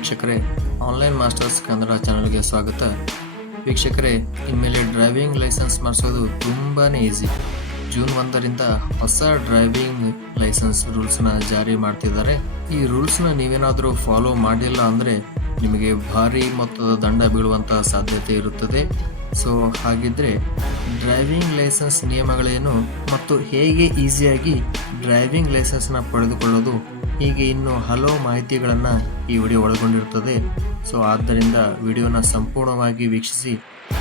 ವೀಕ್ಷಕರೇ, online masters Kannada ಚಾನಲ್ಗೆ ಸ್ವಾಗತ. ವೀಕ್ಷಕರೇ, ಇನ್ಮೇಲೆ ಡ್ರೈವಿಂಗ್ ಲೈಸೆನ್ಸ್ ಮಾಡಿಸೋದು ತುಂಬಾ ಈಸಿ. ಜೂನ್ ಒಂದರಿಂದ ಹೊಸ ಡ್ರೈವಿಂಗ್ ಲೈಸೆನ್ಸ್ ರೂಲ್ಸ್ನ ಜಾರಿ ಮಾಡ್ತಿದ್ದಾರೆ. ಈ ರೂಲ್ಸ್ನ ನೀವೇನಾದರೂ ಫಾಲೋ ಮಾಡಿಲ್ಲ ಅಂದರೆ ನಿಮಗೆ ಭಾರಿ ಮೊತ್ತದ ದಂಡ ಬೀಳುವಂತಹ ಸಾಧ್ಯತೆ ಇರುತ್ತದೆ. ಸೊ ಹಾಗಿದ್ರೆ ಡ್ರೈವಿಂಗ್ ಲೈಸೆನ್ಸ್ ನಿಯಮಗಳೇನು ಮತ್ತು ಹೇಗೆ ಈಸಿಯಾಗಿ ಡ್ರೈವಿಂಗ್ ಲೈಸೆನ್ಸ್ನ ಪಡೆದುಕೊಳ್ಳೋದು ಹೀಗೆ ಇನ್ನೂ ಹಲವು ಮಾಹಿತಿಗಳನ್ನು ಈ ವಿಡಿಯೋ ಒಳಗೊಂಡಿರುತ್ತದೆ. ಸೊ ಆದ್ದರಿಂದ ವಿಡಿಯೋನ ಸಂಪೂರ್ಣವಾಗಿ ವೀಕ್ಷಿಸಿ.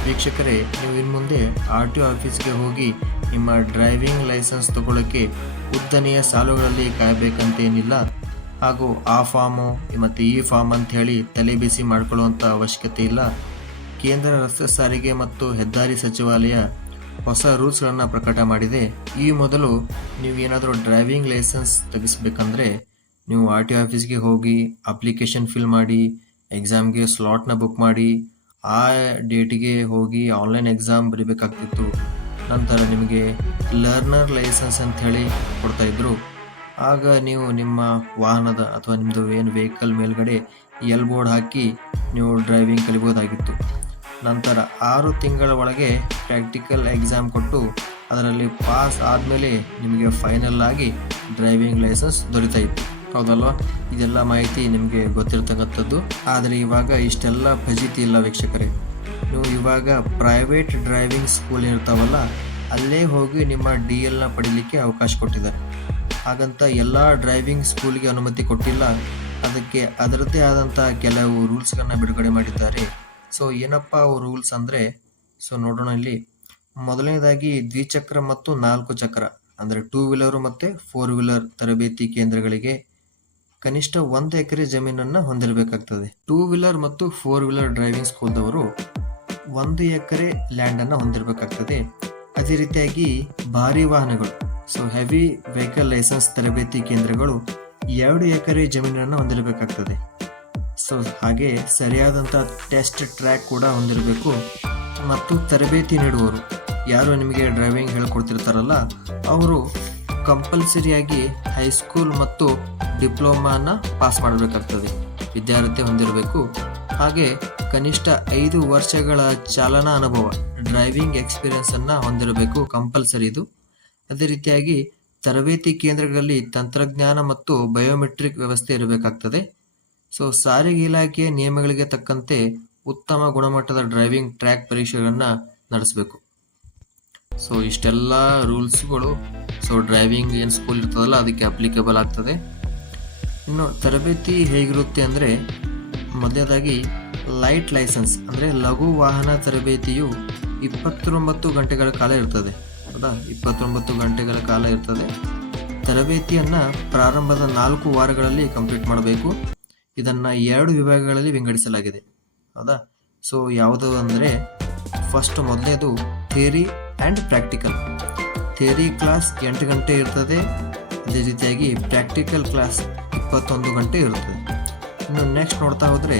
ವೀಕ್ಷಕರೇ, ನೀವು ಇನ್ನು ಮುಂದೆ ಆರ್ ಟಿ ಒ ಆಫೀಸ್ಗೆ ಹೋಗಿ ನಿಮ್ಮ ಡ್ರೈವಿಂಗ್ ಲೈಸೆನ್ಸ್ ತಗೊಳ್ಳೋಕ್ಕೆ ಉದ್ದನೆಯ ಸಾಲುಗಳಲ್ಲಿ ಕಾಯಬೇಕಂತೇನಿಲ್ಲ ಹಾಗೂ ಆ ಫಾರ್ಮು ಮತ್ತು ಈ ಫಾರ್ಮ್ ಅಂತ ಹೇಳಿ ತಲೆ ಬಿಸಿ ಮಾಡ್ಕೊಳ್ಳುವಂಥ ಅವಶ್ಯಕತೆ ಇಲ್ಲ. ಕೇಂದ್ರ ರಸ್ತೆ ಸಾರಿಗೆ ಮತ್ತು ಹೆದ್ದಾರಿ ಸಚಿವಾಲಯ ಹೊಸ ರೂಲ್ಸ್ಗಳನ್ನು ಪ್ರಕಟ ಮಾಡಿದೆ. ಈ ಮೊದಲು ನೀವು ಏನಾದರೂ ಡ್ರೈವಿಂಗ್ ಲೈಸೆನ್ಸ್ ತೆಗೆಸ್ಬೇಕಂದ್ರೆ ನೀವು ಆರ್ ಟಿ ಆಫೀಸ್ಗೆ ಹೋಗಿ ಅಪ್ಲಿಕೇಶನ್ ಫಿಲ್ ಮಾಡಿ, ಎಕ್ಸಾಮ್ಗೆ ಸ್ಲಾಟ್ನ ಬುಕ್ ಮಾಡಿ, ಆ ಡೇಟಿಗೆ ಹೋಗಿ ಆನ್ಲೈನ್ ಎಕ್ಸಾಮ್ ಬರೀಬೇಕಾಗ್ತಿತ್ತು. ನಂತರ ನಿಮಗೆ ಲರ್ನರ್ ಲೈಸೆನ್ಸ್ ಅಂತ ಹೇಳಿ ಕೊಡ್ತಾಯಿದ್ರು ಆಗ ನೀವು ನಿಮ್ಮ ವಾಹನದ ಅಥವಾ ನಿಮ್ಮದು ಏನು ವೆಹಿಕಲ್ ಮೇಲ್ಗಡೆ ಎಲ್ ಬೋರ್ಡ್ ಹಾಕಿ ನೀವು ಡ್ರೈವಿಂಗ್ ಕಲಿಬೋದಾಗಿತ್ತು. ನಂತರ ಆರು ತಿಂಗಳ ಒಳಗೆ ಪ್ರಾಕ್ಟಿಕಲ್ ಎಕ್ಸಾಮ್ ಕೊಟ್ಟು ಅದರಲ್ಲಿ ಪಾಸ್ ಆದಮೇಲೆ ನಿಮಗೆ ಫೈನಲ್ ಆಗಿ ಡ್ರೈವಿಂಗ್ ಲೈಸೆನ್ಸ್ ದೊರೀತಾ ಇತ್ತು. ಹೌದಲ್ವಾ? ಇದೆಲ್ಲ ಮಾಹಿತಿ ನಿಮಗೆ ಗೊತ್ತಿರ್ತಕ್ಕಂಥದ್ದು. ಆದರೆ ಇವಾಗ ಇಷ್ಟೆಲ್ಲ ಫಜೀತಿ ಇಲ್ಲ ವೀಕ್ಷಕರೇ. ನೀವು ಇವಾಗ ಪ್ರೈವೇಟ್ ಡ್ರೈವಿಂಗ್ ಸ್ಕೂಲ್ ಇರ್ತಾವಲ್ಲ, ಅಲ್ಲೇ ಹೋಗಿ ನಿಮ್ಮ ಡಿ ಎಲ್ನ ಪಡೀಲಿಕ್ಕೆ ಅವಕಾಶ ಕೊಟ್ಟಿದ್ದಾರೆ. ಹಾಗಂತ ಎಲ್ಲ ಡ್ರೈವಿಂಗ್ ಸ್ಕೂಲ್ಗೆ ಅನುಮತಿ ಕೊಟ್ಟಿಲ್ಲ. ಅದಕ್ಕೆ ಅದರದ್ದೇ ಆದಂಥ ಕೆಲವು ರೂಲ್ಸ್ಗಳನ್ನ ಬಿಡುಗಡೆ ಮಾಡಿದ್ದಾರೆ. ಸೊ ಏನಪ್ಪ ರೂಲ್ಸ್ ಅಂದರೆ ಸೊ ನೋಡೋಣ ಇಲ್ಲಿ. ಮೊದಲನೇದಾಗಿ ದ್ವಿಚಕ್ರ ಮತ್ತು ನಾಲ್ಕು ಚಕ್ರ, ಅಂದರೆ ಟೂ ವೀಲರು ಮತ್ತು ಫೋರ್ ವೀಲರ್ ತರಬೇತಿ ಕೇಂದ್ರಗಳಿಗೆ ಕನಿಷ್ಠ ಒಂದು ಎಕರೆ ಜಮೀನನ್ನು ಹೊಂದಿರಬೇಕಾಗ್ತದೆ. ಟೂ ವೀಲರ್ ಮತ್ತು ಫೋರ್ ವೀಲರ್ ಡ್ರೈವಿಂಗ್ ಸ್ಕೂಲ್ದವರು ಒಂದು ಎಕರೆ ಲ್ಯಾಂಡನ್ನು ಹೊಂದಿರಬೇಕಾಗ್ತದೆ. ಅದೇ ರೀತಿಯಾಗಿ ಭಾರಿ ವಾಹನಗಳು ಸೊ ಹೆವಿ ವೆಹಿಕಲ್ ಲೈಸೆನ್ಸ್ ತರಬೇತಿ ಕೇಂದ್ರಗಳು ಎರಡು ಎಕರೆ ಜಮೀನನ್ನು ಹೊಂದಿರಬೇಕಾಗ್ತದೆ. ಸೊ ಹಾಗೆ ಸರಿಯಾದಂಥ ಟೆಸ್ಟ್ ಟ್ರ್ಯಾಕ್ ಕೂಡ ಹೊಂದಿರಬೇಕು. ಮತ್ತು ತರಬೇತಿ ನೀಡುವವರು. ಯಾರು ನಿಮಗೆ ಡ್ರೈವಿಂಗ್ ಹೇಳ್ಕೊಡ್ತಿರ್ತಾರಲ್ಲ, ಅವರು ಕಂಪಲ್ಸರಿಯಾಗಿ ಹೈಸ್ಕೂಲ್ ಮತ್ತು ಡಿಪ್ಲೊಮಾನ ಪಾಸ್ ಮಾಡಬೇಕಾಗ್ತದೆ. ವಿದ್ಯಾರ್ಥಿ ಹೊಂದಿರಬೇಕು. ಹಾಗೆ ಕನಿಷ್ಠ ಐದು ವರ್ಷಗಳ ಚಾಲನಾ ಅನುಭವ, ಡ್ರೈವಿಂಗ್ ಎಕ್ಸ್ಪೀರಿಯನ್ಸನ್ನು ಹೊಂದಿರಬೇಕು ಕಂಪಲ್ಸರಿ ಇದು. ಅದೇ ರೀತಿಯಾಗಿ ತರಬೇತಿ ಕೇಂದ್ರಗಳಲ್ಲಿ ತಂತ್ರಜ್ಞಾನ ಮತ್ತು ಬಯೋಮೆಟ್ರಿಕ್ ವ್ಯವಸ್ಥೆ ಇರಬೇಕಾಗ್ತದೆ. ಸೊ ಸಾರಿಗೆ ಇಲಾಖೆಯ ನಿಯಮಗಳಿಗೆ ತಕ್ಕಂತೆ ಉತ್ತಮ ಗುಣಮಟ್ಟದ ಡ್ರೈವಿಂಗ್ ಟ್ರ್ಯಾಕ್ ಪರೀಕ್ಷೆಗಳನ್ನು ನಡೆಸಬೇಕು. ಸೊ ಇಷ್ಟೆಲ್ಲ ರೂಲ್ಸ್ಗಳು. ಸೊ ಡ್ರೈವಿಂಗ್ ಏನು ಸ್ಕೂಲ್ ಇರ್ತದಲ್ಲ, ಅದಕ್ಕೆ ಅಪ್ಲಿಕೇಬಲ್ ಆಗ್ತದೆ. ಇನ್ನು ತರಬೇತಿ ಹೇಗಿರುತ್ತೆ ಅಂದರೆ, ಮೊದಲನೇದಾಗಿ ಲೈಟ್ ಲೈಸೆನ್ಸ್ ಅಂದರೆ ಲಘು ವಾಹನ ತರಬೇತಿಯು ಇಪ್ಪತ್ತೊಂಬತ್ತು ಗಂಟೆಗಳ ಕಾಲ ಇರ್ತದೆ. ಹೌದಾ? ಇಪ್ಪತ್ತೊಂಬತ್ತು ಗಂಟೆಗಳ ಕಾಲ ಇರ್ತದೆ. ತರಬೇತಿಯನ್ನು ಪ್ರಾರಂಭದ ನಾಲ್ಕು ವಾರಗಳಲ್ಲಿ ಕಂಪ್ಲೀಟ್ ಮಾಡಬೇಕು. ಇದನ್ನು ಎರಡು ವಿಭಾಗಗಳಲ್ಲಿ ವಿಂಗಡಿಸಲಾಗಿದೆ. ಹೌದಾ? ಸೊ ಯಾವುದು ಅಂದರೆ ಫಸ್ಟ್ ಮೊದಲನೇದು theory and practical theory class ಎಂಟು ಗಂಟೆ ಇರ್ತದೆ. ಅದೇ ರೀತಿಯಾಗಿ ಪ್ರಾಕ್ಟಿಕಲ್ ಕ್ಲಾಸ್ ಇಪ್ಪತ್ತೊಂದು ಗಂಟೆ ಇರುತ್ತದೆ ಇನ್ನು ನೆಕ್ಸ್ಟ್ ನೋಡ್ತಾ ಹೋದರೆ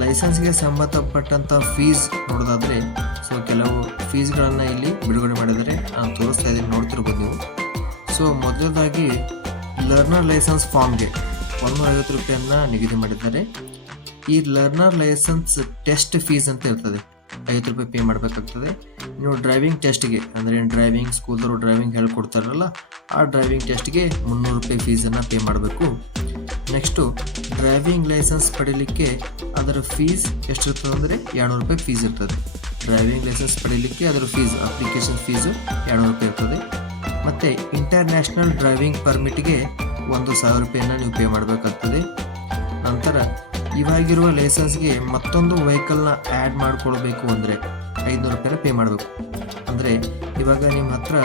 ಲೈಸೆನ್ಸ್ಗೆ ಸಂಬಂಧಪಟ್ಟಂಥ ಫೀಸ್ ನೋಡೋದಾದರೆ ಸೊ ಕೆಲವು ಫೀಸ್ಗಳನ್ನು ಇಲ್ಲಿ ಬಿಡುಗಡೆ ಮಾಡಿದರೆ ನಾನು ತೋರಿಸ್ತಾ ಇದ್ದೀನಿ, ನೋಡ್ತಿರ್ಬೋದು ನೀವು. ಸೊ ಮೊದಲದಾಗಿ ಲರ್ನರ್ ಲೈಸೆನ್ಸ್ ಫಾರ್ಮ್ಗೆ ಒಂದೂರ ಐವತ್ತು ರೂಪಾಯಿಯನ್ನ ನಿಗದಿ ಮಾಡಿದ್ದಾರೆ. ಈ ಲರ್ನರ್ ಲೈಸೆನ್ಸ್ ಟೆಸ್ಟ್ ಫೀಸ್ ಅಂತ ಇರ್ತದೆ. ಐವತ್ತು ರೂಪಾಯಿ ಪೇ ಮಾಡಬೇಕಾಗ್ತದೆ. ನೀವು ಡ್ರೈವಿಂಗ್ ಟೆಸ್ಟ್ಗೆ ಅಂದರೆ ಡ್ರೈವಿಂಗ್ ಸ್ಕೂಲ್ದವರು ಡ್ರೈವಿಂಗ್ ಹೇಳ್ಕೊಡ್ತಾರಲ್ಲ, ಆ ಡ್ರೈವಿಂಗ್ ಟೆಸ್ಟ್ಗೆ ಮುನ್ನೂರು ರೂಪಾಯಿ ಫೀಸನ್ನು ಪೇ ಮಾಡಬೇಕು. ನೆಕ್ಸ್ಟು ಡ್ರೈವಿಂಗ್ ಲೈಸೆನ್ಸ್ ಪಡೀಲಿಕ್ಕೆ ಅದರ ಫೀಸ್ ಎಷ್ಟಿರ್ತದೆ ಅಂದರೆ ಎರಡುನೂರು ರೂಪಾಯಿ ಫೀಸ್ ಇರ್ತದೆ. ಡ್ರೈವಿಂಗ್ ಲೈಸೆನ್ಸ್ ಪಡೀಲಿಕ್ಕೆ ಅದರ ಫೀಸ್ ಅಪ್ಲಿಕೇಶನ್ ಫೀಸು ಎರಡುನೂರು ರೂಪಾಯಿ ಇರ್ತದೆ. ಮತ್ತು ಇಂಟರ್ನ್ಯಾಷನಲ್ ಡ್ರೈವಿಂಗ್ ಪರ್ಮಿಟ್ಗೆ ಒಂದು ಸಾವಿರ ರೂಪಾಯಿಯನ್ನು ನೀವು ಪೇ ಮಾಡಬೇಕಾಗ್ತದೆ. ನಂತರ ಇವಾಗಿರುವ ಲೈಸೆನ್ಸ್ಗೆ ಮತ್ತೊಂದು ವೆಹಿಕಲ್ನ ಆ್ಯಡ್ ಮಾಡಿಕೊಳ್ಬೇಕು ಅಂದರೆ ಐದುನೂರು ರೂಪಾಯಿನ ಪೇ ಮಾಡಬೇಕು. ಅಂದರೆ ಇವಾಗ ನಿಮ್ಮ ಹತ್ರ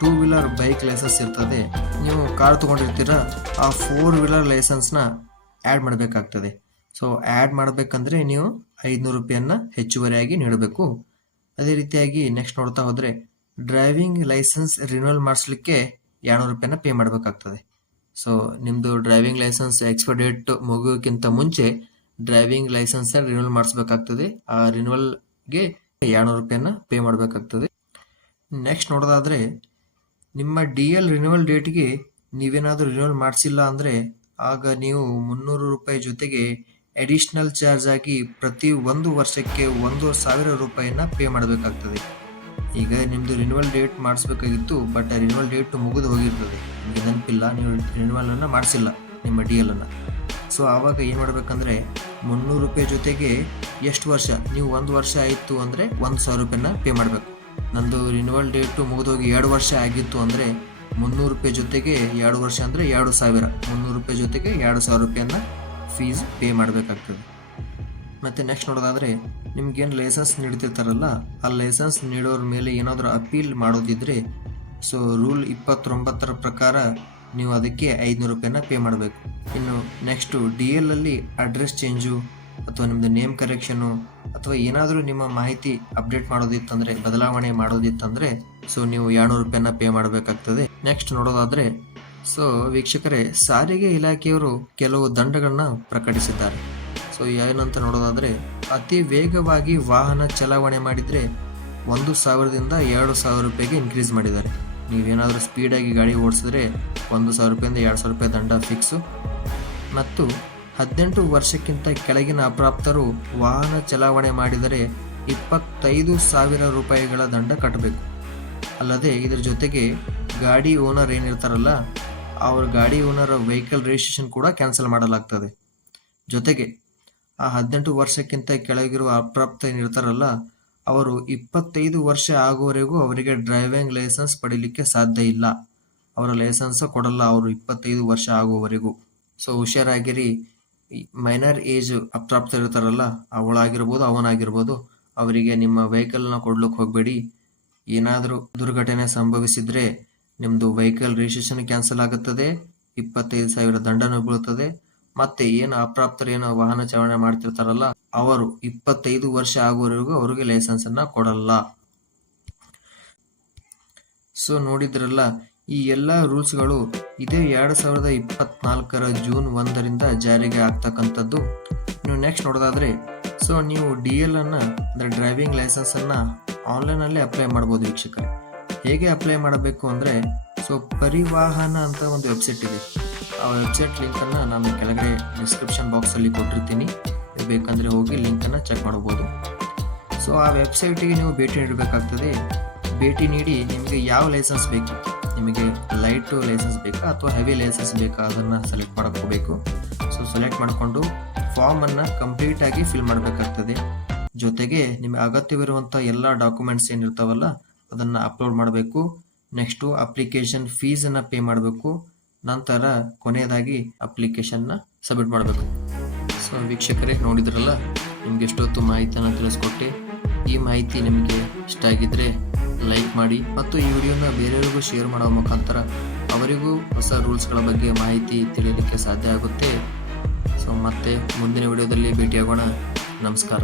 ಟೂ ವೀಲರ್ ಬೈಕ್ ಲೈಸೆನ್ಸ್ ಇರ್ತದೆ. ನೀವು ಕಾರ್ ತೊಗೊಂಡಿರ್ತೀರ, ಆ ಫೋರ್ ವೀಲರ್ ಲೈಸೆನ್ಸ್ನ ಆ್ಯಡ್ ಮಾಡಬೇಕಾಗ್ತದೆ. ಸೊ ಆ್ಯಡ್ ಮಾಡಬೇಕಂದ್ರೆ ನೀವು ಐದುನೂರು ರೂಪಾಯಿಯನ್ನು ಹೆಚ್ಚುವರಿಯಾಗಿ ನೀಡಬೇಕು. ಅದೇ ರೀತಿಯಾಗಿ ನೆಕ್ಸ್ಟ್ ನೋಡ್ತಾ ಹೋದರೆ ಡ್ರೈವಿಂಗ್ ಲೈಸೆನ್ಸ್ ರಿನ್ಯೂವಲ್ ಮಾಡಿಸ್ಲಿಕ್ಕೆ ಎರಡುನೂರು ರೂಪಾಯಿನ ಪೇ ಮಾಡಬೇಕಾಗ್ತದೆ. ಸೊ ನಿಮ್ಮದು ಡ್ರೈವಿಂಗ್ ಲೈಸೆನ್ಸ್ ಎಕ್ಸ್ಪೈರ್ ಡೇಟ್ ಮುಗೋಕ್ಕಿಂತ ಮುಂಚೆ ಡ್ರೈವಿಂಗ್ ಲೈಸೆನ್ಸ್ ರಿನ್ಯೂವಲ್ ಮಾಡಿಸ್ಬೇಕಾಗ್ತದೆ. ಆ ರಿನ್ಯೂವಲ್ಗೆ ಎರಡುನೂರು ರೂಪಾಯಿನ ಪೇ ಮಾಡಬೇಕಾಗ್ತದೆ. ನೆಕ್ಸ್ಟ್ ನೋಡೋದಾದರೆ, ನಿಮ್ಮ ಡಿ ಎಲ್ ರಿನ್ಯೂವಲ್ ಡೇಟ್ಗೆ ನೀವೇನಾದರೂ ರಿನ್ಯೂವಲ್ ಮಾಡಿಸಿಲ್ಲ ಅಂದರೆ ಆಗ ನೀವು ಮುನ್ನೂರು ರೂಪಾಯಿ ಜೊತೆಗೆ ಅಡಿಷ್ನಲ್ ಚಾರ್ಜ್ ಆಗಿ ಪ್ರತಿ ಒಂದು ವರ್ಷಕ್ಕೆ ಒಂದು ಸಾವಿರ ರೂಪಾಯಿನ ಪೇ ಮಾಡಬೇಕಾಗ್ತದೆ. ಈಗ ನಿಮ್ಮದು ರಿನ್ಯೂವಲ್ ಡೇಟ್ ಮಾಡಿಸ್ಬೇಕಾಗಿತ್ತು ಬಟ್ ಆ ರಿನ್ಯೂವಲ್ ಡೇಟ್ ಮುಗಿದು ಹೋಗಿರ್ತದೆ. ನಿಮಗೆ ನೆನಪಿಲ್ಲ, ನೀವು ರಿನ್ಯೂವಲನ್ನು ಮಾಡಿಸಿಲ್ಲ, ನಿಮ್ಮ ಡಿ ಎಲ್ಲನ್ನು ಸೊ ಆವಾಗ ಏನು ಮಾಡಬೇಕಂದ್ರೆ, ಮುನ್ನೂರು ರೂಪಾಯಿ ಜೊತೆಗೆ ಎಷ್ಟು ವರ್ಷ? ನೀವು ಒಂದು ವರ್ಷ ಆಯಿತು ಅಂದರೆ ಒಂದು ಸಾವಿರ ರೂಪಾಯಿನ ಪೇ ಮಾಡಬೇಕು. ನಂದು ರಿನ್ಯೂವಲ್ ಡೇಟು ಮುಗಿದೋಗಿ ಎರಡು ವರ್ಷ ಆಗಿತ್ತು ಅಂದರೆ ಮುನ್ನೂರು ರೂಪಾಯಿ ಜೊತೆಗೆ ಎರಡು ವರ್ಷ ಅಂದರೆ ಎರಡು ಸಾವಿರ. ಮುನ್ನೂರು ರೂಪಾಯಿ ಜೊತೆಗೆ ಎರಡು ಸಾವಿರ ರೂಪಾಯಿಯನ್ನು ಫೀಸ್ ಪೇ ಮಾಡಬೇಕಾಗ್ತದೆ. ಮತ್ತು ನೆಕ್ಸ್ಟ್ ನೋಡೋದಾದರೆ ನಿಮ್ಗೇನು ಲೈಸೆನ್ಸ್ ನೀಡ್ತಿರ್ತಾರಲ್ಲ, ಆ ಲೈಸೆನ್ಸ್ ನೀಡೋರ ಮೇಲೆ ಏನಾದರೂ ಅಪೀಲ್ ಮಾಡೋದಿದ್ರೆ ಸೊ ರೂಲ್ ಇಪ್ಪತ್ತೊಂಬತ್ತರ ಪ್ರಕಾರ ನೀವು ಅದಕ್ಕೆ ಐದುನೂರು ರೂಪಾಯಿನ ಪೇ ಮಾಡಬೇಕು. ಇನ್ನು ನೆಕ್ಸ್ಟು ಡಿ ಅಲ್ಲಿ ಅಡ್ರೆಸ್ ಚೇಂಜು ಅಥವಾ ನಿಮ್ಮದು ನೇಮ್ ಕರೆಕ್ಷನು ಅಥವಾ ಏನಾದರೂ ನಿಮ್ಮ ಮಾಹಿತಿ ಅಪ್ಡೇಟ್ ಮಾಡೋದಿತ್ತಂದರೆ, ಬದಲಾವಣೆ ಮಾಡೋದಿತ್ತಂದರೆ ಸೊ ನೀವು ಎರಡುನೂರು ರೂಪಾಯಿನ ಪೇ ಮಾಡಬೇಕಾಗ್ತದೆ. ನೆಕ್ಸ್ಟ್ ನೋಡೋದಾದರೆ ಸೊ ವೀಕ್ಷಕರೇ, ಸಾರಿಗೆ ಇಲಾಖೆಯವರು ಕೆಲವು ದಂಡಗಳನ್ನ ಪ್ರಕಟಿಸಿದ್ದಾರೆ. ಸೊ ಏನಂತ ನೋಡೋದಾದರೆ, ಅತಿ ವೇಗವಾಗಿ ವಾಹನ ಚಲಾವಣೆ ಮಾಡಿದರೆ ಒಂದು ಸಾವಿರದಿಂದ ಎರಡು ಸಾವಿರ ರೂಪಾಯಿಗೆ ಇನ್ಕ್ರೀಸ್ ಮಾಡಿದ್ದಾರೆ. ನೀವೇನಾದರೂ ಸ್ಪೀಡಾಗಿ ಗಾಡಿ ಓಡಿಸಿದ್ರೆ ಒಂದು ಸಾವಿರ ರೂಪಾಯಿಂದ ಎರಡು ಸಾವಿರ ರೂಪಾಯಿ ದಂಡ ಫಿಕ್ಸು ಮತ್ತು ಹದಿನೆಂಟು ವರ್ಷಕ್ಕಿಂತ ಕೆಳಗಿನ ಅಪ್ರಾಪ್ತರು ವಾಹನ ಚಲಾವಣೆ ಮಾಡಿದರೆ ಇಪ್ಪತ್ತೈದು ಸಾವಿರ ರೂಪಾಯಿಗಳ ದಂಡ ಕಟ್ಟಬೇಕು. ಅಲ್ಲದೆ ಇದರ ಜೊತೆಗೆ ಗಾಡಿ ಓನರ್ ಏನಿರ್ತಾರಲ್ಲ, ಅವ್ರ ಗಾಡಿ ಓನರ್ ವೆಹಿಕಲ್ ರಿಜಿಸ್ಟ್ರೇಷನ್ ಕೂಡ ಕ್ಯಾನ್ಸಲ್ ಮಾಡಲಾಗ್ತದೆ. ಜೊತೆಗೆ ಆ ಹದಿನೆಂಟು ವರ್ಷಕ್ಕಿಂತ ಕೆಳಗಿರುವ ಅಪ್ರಾಪ್ತ ಏನಿರ್ತಾರಲ್ಲ, ಅವರು ಇಪ್ಪತ್ತೈದು ವರ್ಷ ಆಗುವವರೆಗೂ ಅವರಿಗೆ ಡ್ರೈವಿಂಗ್ ಲೈಸೆನ್ಸ್ ಪಡೀಲಿಕ್ಕೆ ಸಾಧ್ಯ ಇಲ್ಲ. ಅವರ ಲೈಸೆನ್ಸ್ ಕೊಡಲ್ಲ ಅವರು ಇಪ್ಪತ್ತೈದು ವರ್ಷ ಆಗುವವರೆಗೂ. ಸೊ, ಹುಷಾರಾಗಿರಿ. ಮೈನರ್ ಏಜ್ ಅಪ್ರಾಪ್ತ ಇರ್ತಾರಲ್ಲ, ಅವಳಾಗಿರ್ಬೋದು, ಅವನಾಗಿರ್ಬೋದು, ಅವರಿಗೆ ನಿಮ್ಮ ವೆಹಿಕಲ್ನ ಕೊಡ್ಲಿಕ್ಕೆ ಹೋಗಬೇಡಿ. ಏನಾದರೂ ದುರ್ಘಟನೆ ಸಂಭವಿಸಿದ್ರೆ ನಿಮ್ಮದು ವೆಹಿಕಲ್ ರಿಜಿಸ್ಟ್ರೇಷನ್ ಕ್ಯಾನ್ಸಲ್ ಆಗುತ್ತದೆ, ಇಪ್ಪತ್ತೈದು ಸಾವಿರ ದಂಡನೂ ಬೀಳುತ್ತದೆ ಮತ್ತೆ ಏನು ಅಪ್ರಾಪ್ತರು ಏನು ವಾಹನ ಚಾಲನೆ ಮಾಡ್ತಿರ್ತಾರಲ್ಲ, ಅವರು ಇಪ್ಪತ್ತೈದು ವರ್ಷ ಆಗುವವರೆಗೂ ಅವರಿಗೆ ಲೈಸೆನ್ಸ್ ಅನ್ನ ಕೊಡಲ್ಲ. ಸೊ ನೋಡಿದ್ರಲ್ಲ, ಈ ಎಲ್ಲ ರೂಲ್ಸ್ಗಳು ಇದೇ ಎರಡ್ ಸಾವಿರದ ಇಪ್ಪತ್ನಾಲ್ಕರ ಜೂನ್ ಒಂದರಿಂದ ಜಾರಿಗೆ ಆಗ್ತಕ್ಕಂಥದ್ದು. ನೀವು ನೆಕ್ಸ್ಟ್ ನೋಡೋದಾದ್ರೆ ಸೊ ನೀವು ಡಿ ಎಲ್ ಅನ್ನ, ಅಂದರೆ ಡ್ರೈವಿಂಗ್ ಲೈಸೆನ್ಸ್ ಅನ್ನ ಆನ್ಲೈನಲ್ಲಿ ಅಪ್ಲೈ ಮಾಡ್ಬೋದು ವೀಕ್ಷಕರೇ. ಹೇಗೆ ಅಪ್ಲೈ ಮಾಡಬೇಕು ಅಂದ್ರೆ ಸೊ ಪರಿವಾಹನ ಅಂತ ಒಂದು ವೆಬ್ಸೈಟ್ ಇದೆ. ಆ ವೆಬ್ಸೈಟ್ ಲಿಂಕನ್ನು ನಾನು ಕೆಳಗಡೆ ಡಿಸ್ಕ್ರಿಪ್ಷನ್ ಬಾಕ್ಸಲ್ಲಿ ಕೊಟ್ಟಿರ್ತೀನಿ. ಬೇಕಂದರೆ ಹೋಗಿ ಲಿಂಕನ್ನು ಚೆಕ್ ಮಾಡ್ಬೋದು. ಸೊ ಆ ವೆಬ್ಸೈಟಿಗೆ ನೀವು ಭೇಟಿ ನೀಡಬೇಕಾಗ್ತದೆ. ಭೇಟಿ ನೀಡಿ ನಿಮಗೆ ಯಾವ ಲೈಸೆನ್ಸ್ ಬೇಕು? ನಿಮಗೆ ಲೈಟು ಲೈಸೆನ್ಸ್ ಬೇಕಾ ಅಥವಾ ಹೆವಿ ಲೈಸೆನ್ಸ್ ಬೇಕಾ? ಅದನ್ನು ಸೆಲೆಕ್ಟ್ ಮಾಡ್ಕೋಬೇಕು. ಸೊ ಸೆಲೆಕ್ಟ್ ಮಾಡಿಕೊಂಡು ಫಾರ್ಮನ್ನು ಕಂಪ್ಲೀಟಾಗಿ ಫಿಲ್ ಮಾಡಬೇಕಾಗ್ತದೆ. ಜೊತೆಗೆ ನಿಮಗೆ ಅಗತ್ಯವಿರುವಂಥ ಎಲ್ಲ ಡಾಕ್ಯುಮೆಂಟ್ಸ್ ಏನಿರ್ತಾವಲ್ಲ, ಅದನ್ನು ಅಪ್ಲೋಡ್ ಮಾಡಬೇಕು. ನೆಕ್ಸ್ಟು ಅಪ್ಲಿಕೇಶನ್ ಫೀಸನ್ನು ಪೇ ಮಾಡಬೇಕು. ನಂತರ ಕೊನೆಯದಾಗಿ ಅಪ್ಲಿಕೇಶನ್ನ ಸಬ್ಮಿಟ್ ಮಾಡಬೇಕು. ಸೊ ವೀಕ್ಷಕರೇ, ನೋಡಿದ್ರಲ್ಲ? ನಿಮ್ಗೆ ಎಷ್ಟೊತ್ತು ಮಾಹಿತಿಯನ್ನು ತಿಳಿಸ್ಕೊಟ್ಟೆ? ಈ ಮಾಹಿತಿ ನಿಮಗೆ ಇಷ್ಟ ಆಗಿದ್ರೆ ಲೈಕ್ ಮಾಡಿ ಮತ್ತು ಈ ವಿಡಿಯೋನ ಬೇರೆಯವರಿಗೂ ಶೇರ್ ಮಾಡೋ ಮುಖಾಂತರ ಅವರಿಗೂ ಹೊಸ ರೂಲ್ಸ್ಗಳ ಬಗ್ಗೆ ಮಾಹಿತಿ ತಿಳಿಯಲಿಕ್ಕೆ ಸಾಧ್ಯ ಆಗುತ್ತೆ. ಸೊ ಮತ್ತೆ ಮುಂದಿನ ವಿಡಿಯೋದಲ್ಲಿ ಭೇಟಿಯಾಗೋಣ. ನಮಸ್ಕಾರ.